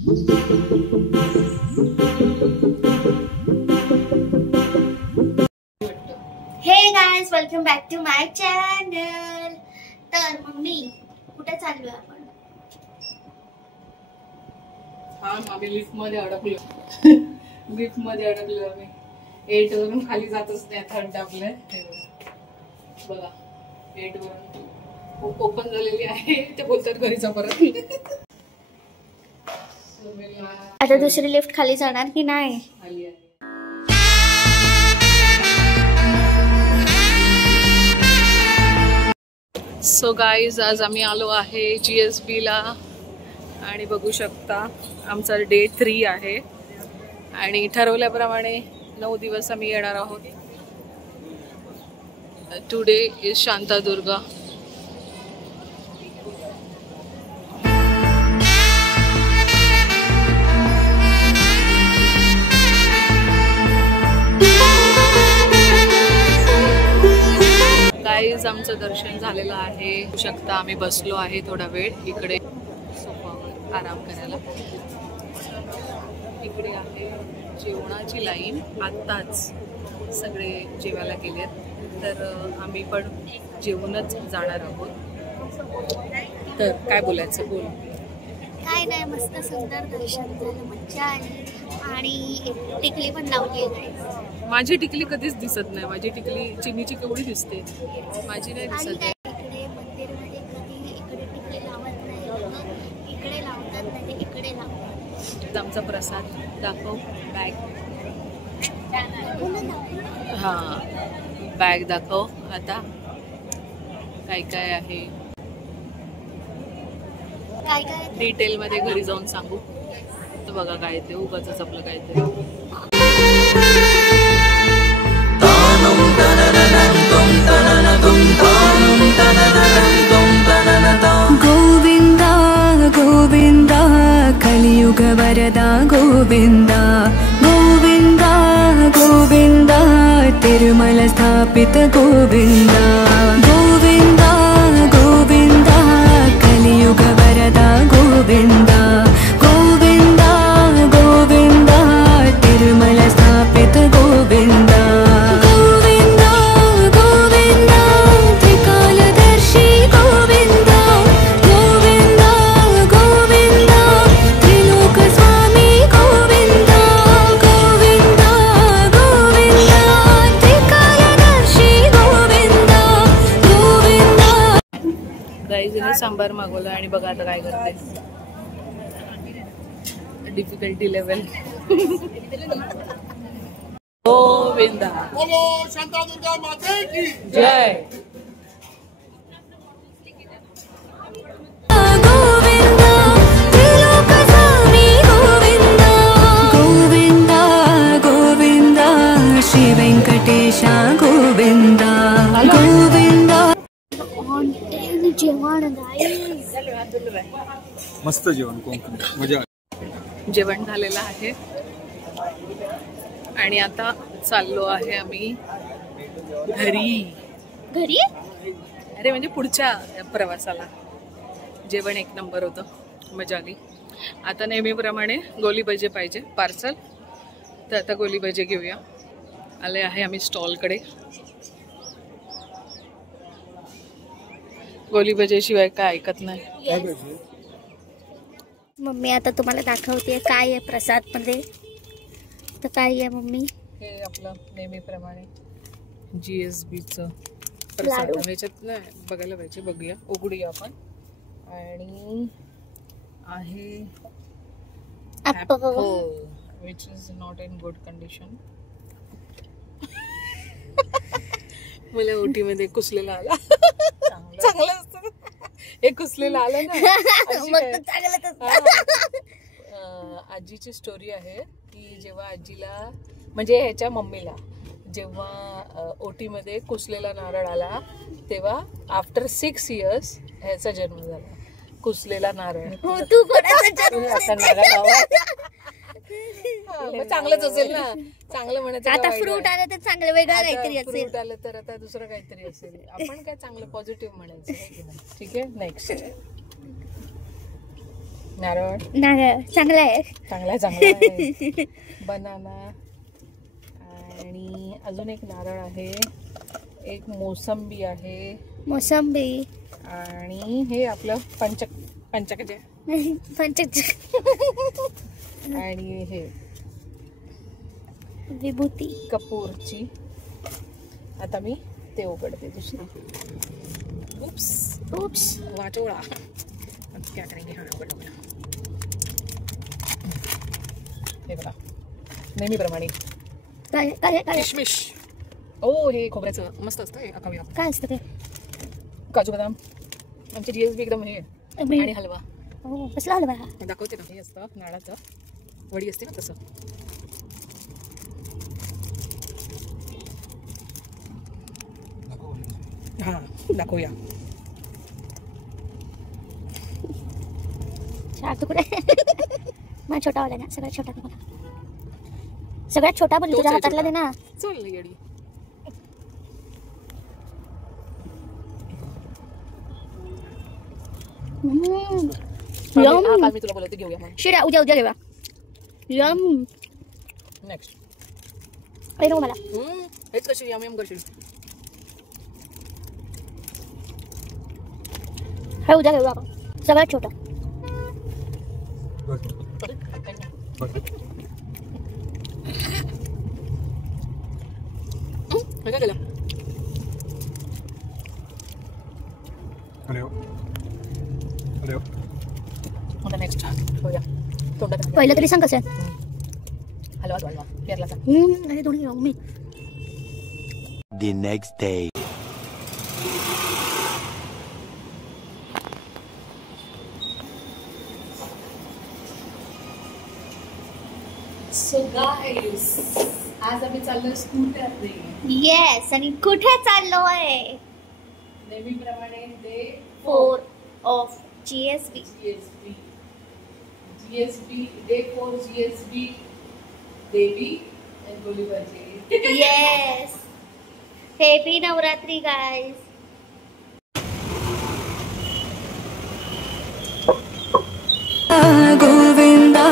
हे guys, welcome back to my channel. तर mummy कुठे चाललोय आपण? आम्ही लिफ्ट मध्ये अडकलो. लिफ्ट मध्ये अडकलो आम्ही. 8 वरून खाली जातच नाही थंड आपल्या. बघा 8 वरून ओपन झालेली आहे. ते बोलतात घरी जा परत. आता दुसरी लिफ्ट खाली जाणार की नाही? खाली आहे. सो गाईज, आज आम्ही आलो आहे GSB ला आणि बघू शकता आमचा डे 3 आहे आणि ठरवल्याप्रमाणे 9 दिवस आम्ही येणार आहोत. Today is Shantadurga. गाईज, आमचं दर्शन झालेलं आहे. बघू शकता आम्ही बसलो आहे थोडा वेळ इकडे सोफावर आराम करायला. इकडे आहे जेवणाची लाईन. आत्ताच सगळे जेवायला गेलेत तर आम्ही पण जेवूनच जाणार आहोत. तर काय बोलायचं बोल. काय नाही, मस्त सुंदर दर्शन झालं, मज्जा आली आणि टिकली पण लावली आहे. माझी टिकली कधीच दिसत नाही. माझी टिकली चिनीची केवढी दिसते, माझी नाही दिसत. इकडे मंदिरमध्ये कधी इकडे टिकली लावत नाही, इकडे लावतात नाही ते इकडे लावतात. आमचा प्रसाद दाखव. बॅग. हां, बॅग दाखव. आता काय काय आहे काय काय डिटेल मध्ये घरी जाऊन सांगू. तर बघा काय ते उगाच आपलं काहीतरी. गोविंदा गोविंदा कलियुग वरदा गोविंदा गोविंदा गोविंदा तिरुमल स्थापित गोविंदा गोविंदा गोविंदा कलियुग वरदा गोविंदा गोविंदा गोविंदा तिरुमल स्थापित गोविंदा गोविंदा गोविंदा त्रिकालदर्शी गोविंदा गोविंदा गोविंदा त्रिलोकस्वामी गोविंदा गोविंदा गोविंदा त्रिकालदर्शी गोविंदा गोविंदा. गाईजने सांबार मागवला आणि बघा आता काय करते. Difficulty level. गोविंदा बोलो शांतादुर्गा माता की जय. गोविंदा त्रिलोकस्वामी गोविंदा गोविंदा गोविंदा श्री वेंकटेशा गोविंदा गोविंदा. जेवण मस्त जेवण कोकणी मजा. जेवण झालेलं आहे आणि आता चाललो आहे आम्ही घरी. घरी अरे म्हणजे पुढच्या प्रवासाला. जेवण एक नंबर होतं, मजा आली. आता नेहमीप्रमाणे गोली भजे पाहिजे पार्सल, तर आता गोली भजे घेऊया. आले आहे आम्ही स्टॉलकडे. गोली भजेशिवाय काय ऐकत नाही. मम्मी आता तुम्हाला दाखवते काय आहे प्रसाद मध्ये. तर काय आहे मम्मी? हे आपलं नेहमीप्रमाणे GSBचं प्रसाद. ह्याच्यात नाही बघायला पाहिजे, बघूया, उघडूया आपण. आणि आहे which is not in good condition. मला ओटी मध्ये कुसलेला आला. चांगलं असतं हे कुसलेलं आलं ना. आजीची स्टोरी आहे की जेव्हा आजीला म्हणजे ह्याच्या मम्मीला जेव्हा ओटीमध्ये कुसलेला नारळ आला तेव्हा आफ्टर 6 years ह्याचा जन्म झाला. कुसलेला नारळ. तू कोणाचा चांगलंच असेल ना. चांगलं म्हणायचं. आता फ्रूट आलं तर चांगलं वेगळं काहीतरी असेल. फ्रूट आलं तर आता दुसरं काहीतरी असेल. आपण काय चांगलं पॉझिटिव्ह म्हणायचं. ठीक आहे. नेक्स्ट नारळ नारळ चांगला आहे. चांगला आहे. बनाना आणि अजून एक नारळ आहे, एक मोसंबी आहे, मोसंबी आणि हे आपलं पंचकजे आणि हे विभूती कपूरची. आता मी ते उघडते दुसरी. उप्स वाचोळा. क्या करेंगे. हा उघडलं. हे बघा नेहमीप्रमाणे किशमिश. हे खोबऱ्याचं मस्त असतं. हे खाऊया. काय असतं ते? काजू बदाम. आमची GSB एकदम हे आणि हलवा. कसला हलवा? दाखवते ना. हे असतं नाळाचं वडी असते ना तसं. हा दाखवूया. 4 तुकडे. माझा छोटा वाला ना, सगळ्यात छोटा तुम्हाला. सगळ्यात छोटा पण तुझ्या हातातला दे ना. चल येडी. मी तुला बोलते घेऊया म्हणून. शिरा उद्या घेऊया. यम. नेक्स्ट हे नको मला. हेच कशी यम करशील. हे उद्या घेऊया आपण. सगळ्यात छोटा. काय केलं. नेक्स्ट घेऊया. पहिलं तरी सांग कसं आहे. हलवा केरलाचा. अरे दोन्ही घेऊ मी. The next day. So guys आज आम्ही चाललोय स्कूटरने. येस. आणि कुठे चाललोय? नेहमीप्रमाणे day 4 of GSB. Day 4 GSB Devi and गोलीबाजी. Yes. Happy Navratri guys. Govinda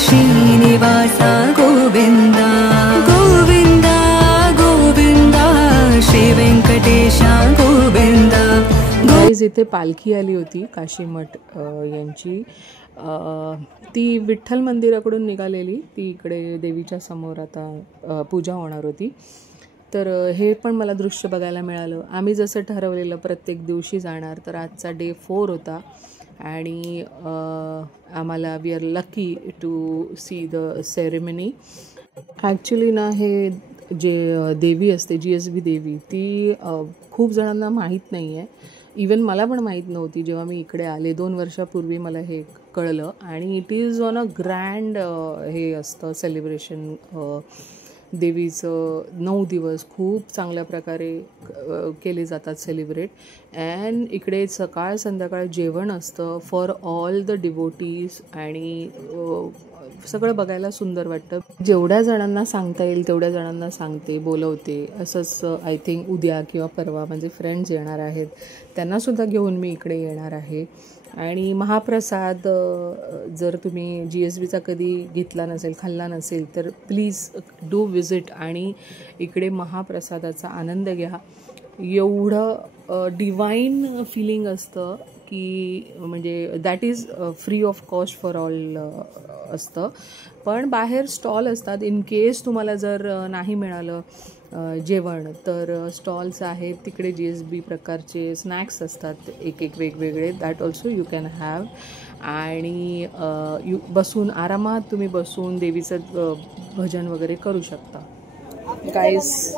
Srinivasa Govinda Govinda Govinda Shri Venkatesha Govinda. Guys इथे पालखी आली होती काशीमठ यांची. ती विठ्ठल मंदिराकडून निघालेली. ती इकडे देवीच्या समोर आता पूजा होणार होती. तर हे पण मला दृश्य बघायला मिळालं. आम्ही जसं ठरवलेलं प्रत्येक दिवशी जाणार, तर आजचा डे 4 होता आणि आम्हाला we are lucky to see the ceremony. Actually ना हे जे देवी असते GSB देवी, ती खूप जणांना माहीत नाही आहे. इवन मला पण माहीत नव्हती. जेव्हा मी इकडे आले 2 वर्षापूर्वी मला हे कळलं. आणि it is on a grand हे असतं सेलिब्रेशन. देवीचं 9 दिवस खूप चांगल्या प्रकारे केले जातात सेलिब्रेट. अँड इकडे सकाळ संध्याकाळ जेवण असतं फॉर ऑल द डिवोटीज. आणि सगळं बघायला सुंदर वाटतं. जेवढ्या जणांना सांगता येईल तेवढ्या जणांना सांगते, बोलवते. असंच आय थिंक उद्या किंवा परवा माझे फ्रेंड्स येणार आहेत, त्यांनासुद्धा घेऊन मी इकडे येणार आहे. आणि महाप्रसाद जर तुम्ही GSBचा कधी घेतला नसेल, खाल्ला नसेल, तर प्लीज डू विजिट आणि इकडे महाप्रसादाचा आनंद घ्या. एवढं डिवाईन फिलिंग असतं की म्हणजे that is free of cost for all असतं. पण बाहेर स्टॉल असतात. इन केस तुम्हाला जर नाही मिळालं जेवण तर स्टॉल्स आहेत तिकडे. GSB प्रकारचे स्नॅक्स असतात एक वेगवेगळे. That also you can have. आणि बसून आरामात तुम्ही बसून देवीचं भजन वगैरे करू शकता. गाईस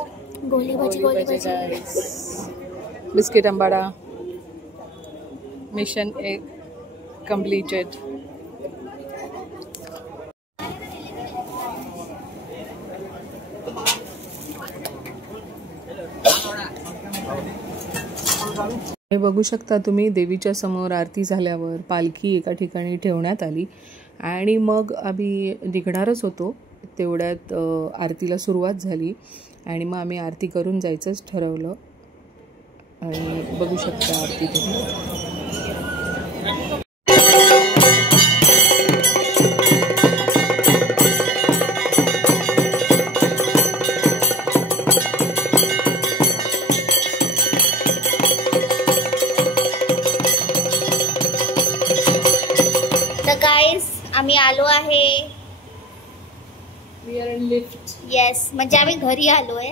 बिस्किट आंबाडा मिशन एक completed. हे बघू शकता तुम्ही देवीच्या समोर आरती झाल्यावर पालखी एका ठिकाणी ठेवण्यात आली आणि मग आम्ही निघणारच होतो. तेवढ्यात आरतीला सुरुवात झाली आणि मग आम्ही आरती करून जायचंच ठरवलं. आणि बघू शकता आरती तुम्ही. आम्ही आलो आहे. We are in lift. Yes, म्हणजे आम्ही घरी आलोय.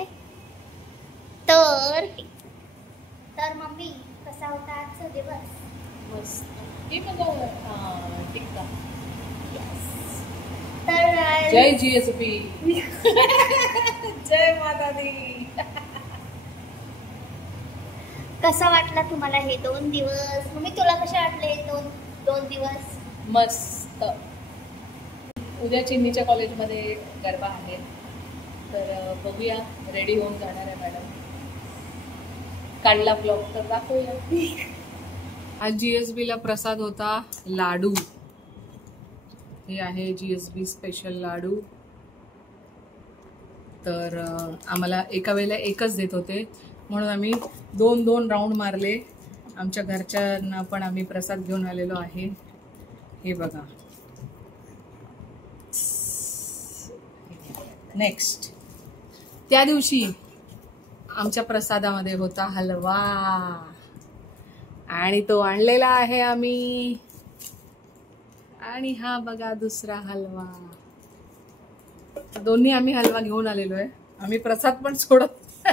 तर मम्मी कसा होता आजचा दिवस? मस्त. हे बघा टिक्का. तर जय GSB. जय माता दी. कसा वाटला तुम्हाला हे 2 दिवस? मम्मी तुला कसे वाटले 2 दिवस? मस्त. उद्या चिन्नीच्या कॉलेजमध्ये गरबा आहे, तर बघूया. रेडी होऊन जाणार आहे मॅडम. काढला ब्लॉग तर दाखवूया. आज GSB ला प्रसाद होता लाडू. हे आहे GSB स्पेशल लाडू. तर आम्हाला एका वेळेला एकच देत होते, म्हणून आम्ही 2 राऊंड मारले. आमच्या घरच्यांना पण आम्ही प्रसाद घेऊन आलेलो आहे. हे बघा. नेक्स्ट, त्या दिवशी आमच्या प्रसादामध्ये होता हलवा, आणि तो आणलेला आहे आम्ही. आणि हा बघा दुसरा हलवा. दोन्ही आम्ही हलवा घेऊन आलेलो आहे. आम्ही प्रसाद पण सोडत.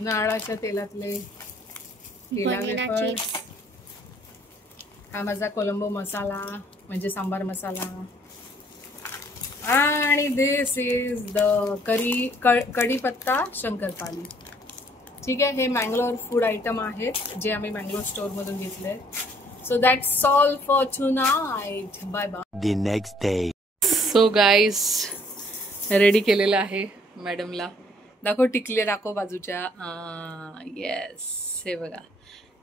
नारळाच्या तेलातले केला वेफर. हा माझा कोलंबो मसाला म्हणजे सांबार मसाला. आणि दिस इज द कढीपत्ता शंकरपाली. ठीक आहे, हे मँगलोर फूड आयटम आहेत जे आम्ही मँगलोर स्टोर मधून घेतले. So that's all for tonight. Bye bye. The next day. So guys, ready केलेलं आहे मॅडमला. दाखव टिकले, दाखव बाजूच्या. येस, हे बघा.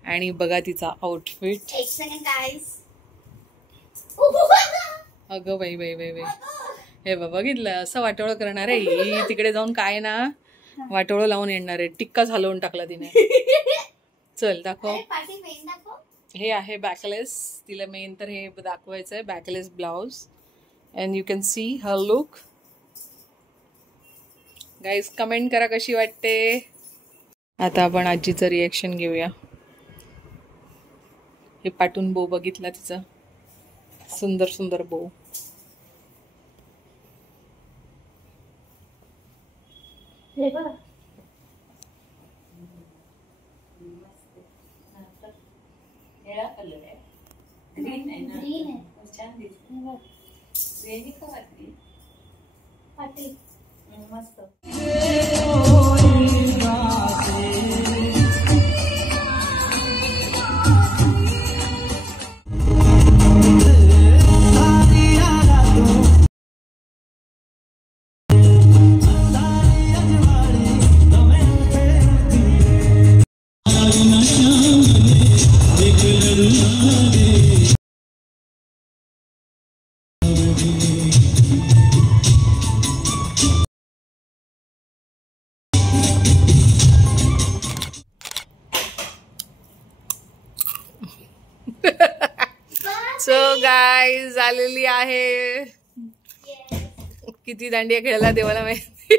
आणि बघा तिचा आउटफिट. एक सेकंड गाईज. अगं बाई बाई बाई बाई. हे बघ, बघितलं असं वाटोळं करणार आहे ही. तिकडे जाऊन काय ना वाटोळं लावून येणार आहे. टिक्काच हलवून टाकला तिने. चल दाखव. हे आहे बॅकलेस. तिला मेन तर हे दाखवायचं आहे, backless blouse. And you can see her look. Guys comment करा कशी वाटते. आता आपण आजीचं रिॲक्शन घेऊया. हे पाठून बो बघितला तिचा, सुंदर सुंदर बो. सो गाईज आलेली आहे. किती दांडिया खेळला देवाला माहिती.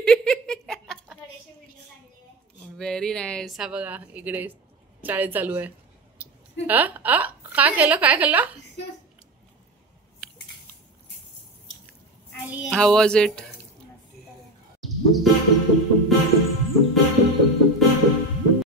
Very nice. हा बघा इकडे चाळे चालू आहे. काय केलं, काय केलं? How was it?